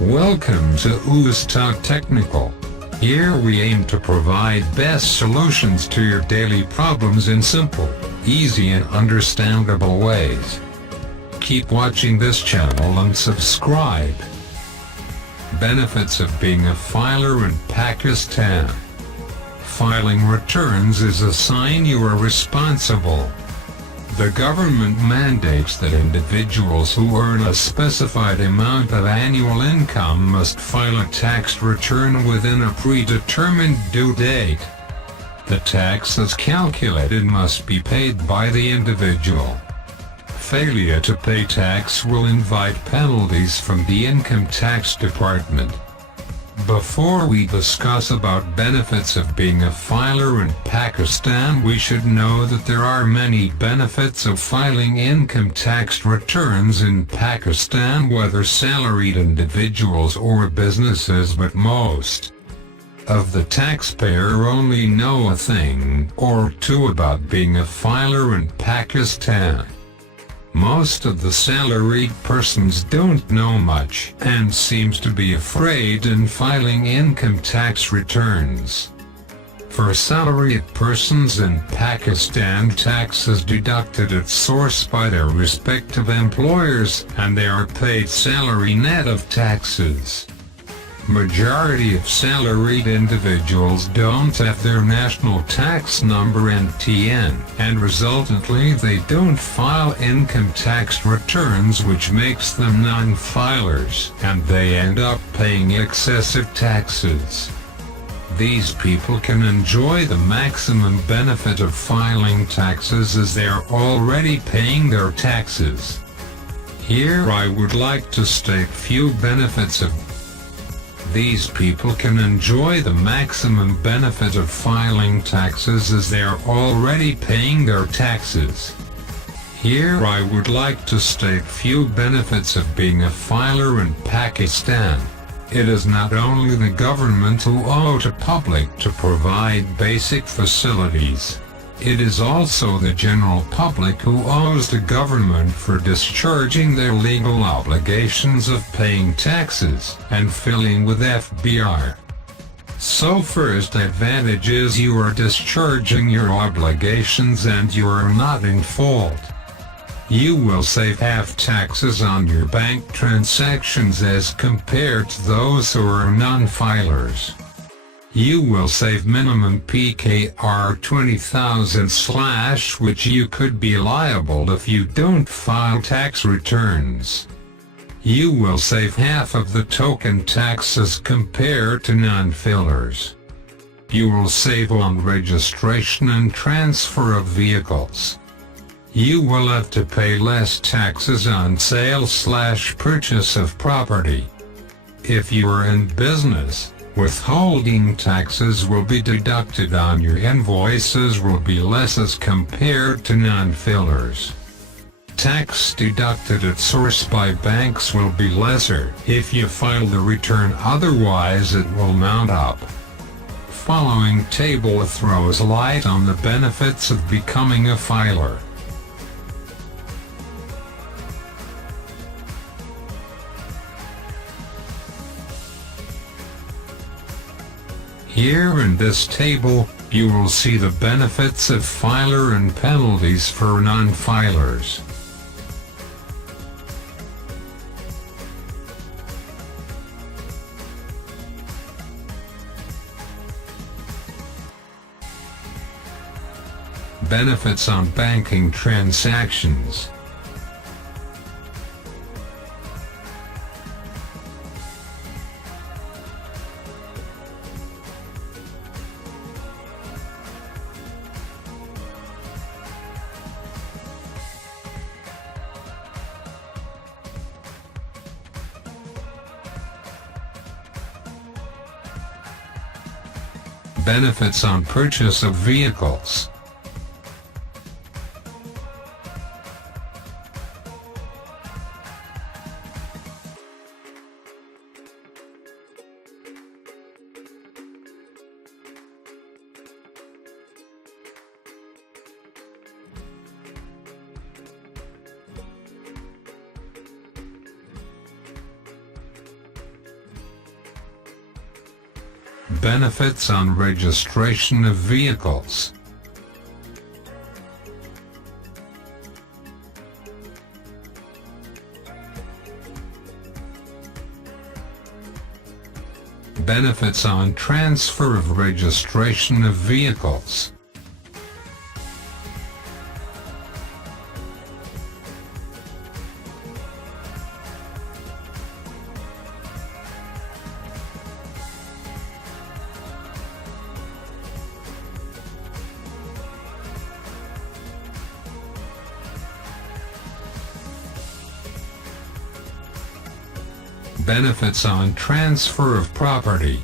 Welcome to Talk Technical. Here we aim to provide best solutions to your daily problems in simple, easy and understandable ways. Keep watching this channel and subscribe. Benefits of being a filer in Pakistan. Filing returns is a sign you are responsible. The government mandates that individuals who earn a specified amount of annual income must file a tax return within a predetermined due date. The tax as calculated must be paid by the individual. Failure to pay tax will invite penalties from the Income Tax Department. Before we discuss about benefits of being a filer in Pakistan, we should know that there are many benefits of filing income tax returns in Pakistan, whether salaried individuals or businesses, but most of the taxpayer only know a thing or two about being a filer in Pakistan. Most of the salaried persons don't know much and seems to be afraid in filing income tax returns. For salaried persons in Pakistan, tax is deducted at source by their respective employers and they are paid salary net of taxes. Majority of salaried individuals don't have their national tax number (NTN), and resultantly they don't file income tax returns, which makes them non-filers, and they end up paying excessive taxes. These people can enjoy the maximum benefit of filing taxes as they are already paying their taxes. Here I would like to state few benefits of these people can enjoy the maximum benefit of filing taxes as they are already paying their taxes. Here I would like to state few benefits of being a filer in Pakistan. It is not only the government who owe to public to provide basic facilities. It is also the general public who owes the government for discharging their legal obligations of paying taxes and filling with FBR. So first advantage is you are discharging your obligations and you are not in fault. You will save half taxes on your bank transactions as compared to those who are non-filers. You will save minimum PKR 20,000/ which you could be liable if you don't file tax returns. You will save half of the token taxes compared to non-filers. You will save on registration and transfer of vehicles. You will have to pay less taxes on sale/purchase of property. If you are in business, withholding taxes will be deducted on your invoices will be less as compared to non-filers. Tax deducted at source by banks will be lesser if you file the return, otherwise it will mount up. Following table throws light on the benefits of becoming a filer. Here in this table, you will see the benefits of filer and penalties for non-filers. Benefits on banking transactions. Benefits on purchase of vehicles. Benefits on registration of vehicles. Benefits on transfer of registration of vehicles. Benefits on transfer of property.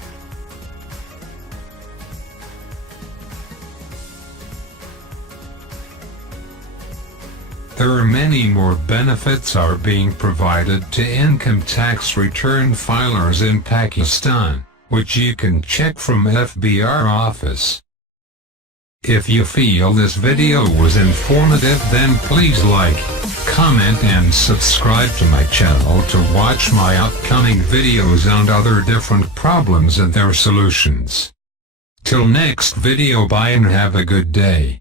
There are many more benefits are being provided to income tax return filers in Pakistan, which you can check from FBR office. If you feel this video was informative, then please like, comment and subscribe to my channel to watch my upcoming videos on other different problems and their solutions. Till next video, bye and have a good day.